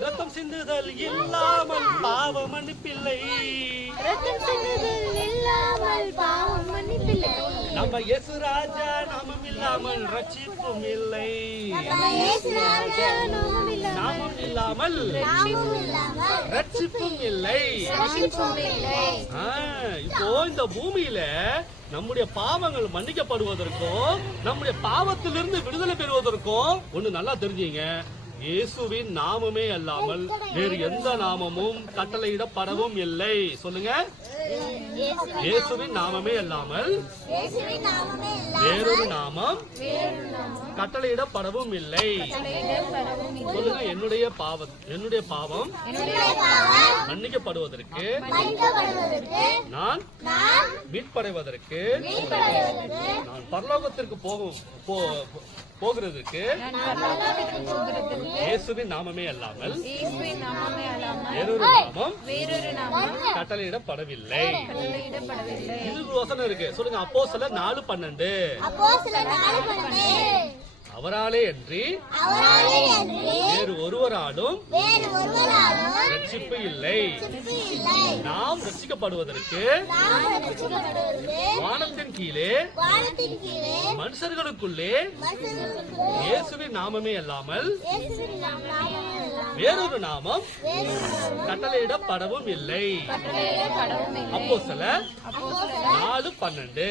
ரத்தம் சிந்துதல் இல்லாமல் பாவ மன்னிப்பில்லை. நம்ம இயேசு ராஜா நாமம் இல்லாமல் ரட்சிப்பும் இல்லை. நாமம் இல்லாமல் ரட்சிப்பும் இல்லை. இப்போ இந்த பூமியில நம்முடைய பாவங்கள் மன்னிக்கப்படுவதற்கும் நம்முடைய பாவத்திலிருந்து விடுதலை பெறுவதற்கும் ஒண்ணு நல்லா தெரிஞ்சுங்க, இயேசுவின் நாமமே அல்லாமல் வேறு எந்த நாமமும் கட்டளையிடப்படவும் இல்லை. சொல்லுங்க, இயேசுவின் நாமமே அல்லாமல் வேறொரு நாமம் கட்டளையிடப்படவும் இல்லை. சொல்லுங்க, என்னுடைய பாவம் மன்னிக்கப்படுவதற்கு, நான் மீட்படைவதற்கு, நான் பரலோகத்திற்கு போகிறதுக்கு இயேசுவின் நாமமே அல்லாமல் வேறொரு நாமம் கட்டளையிடப்படவில்லை. இது வசனம் இருக்கு. சொல்லுங்க, அப்போஸ்தலர் 4:12. அவராலே அன்றி வேறு ஒருவராலும் ரட்சிப்பு இல்லை. நாம் ரட்சிக்கப்படுவதற்கு வானத்தின் கீழே மனுஷர்களுக்குள்ளே இயேசுவின் நாமமே அல்லாமல் வேறொரு நாமம் கட்டளையிடப்படவும் இல்லை. அப்போஸ்தலர் 4:12.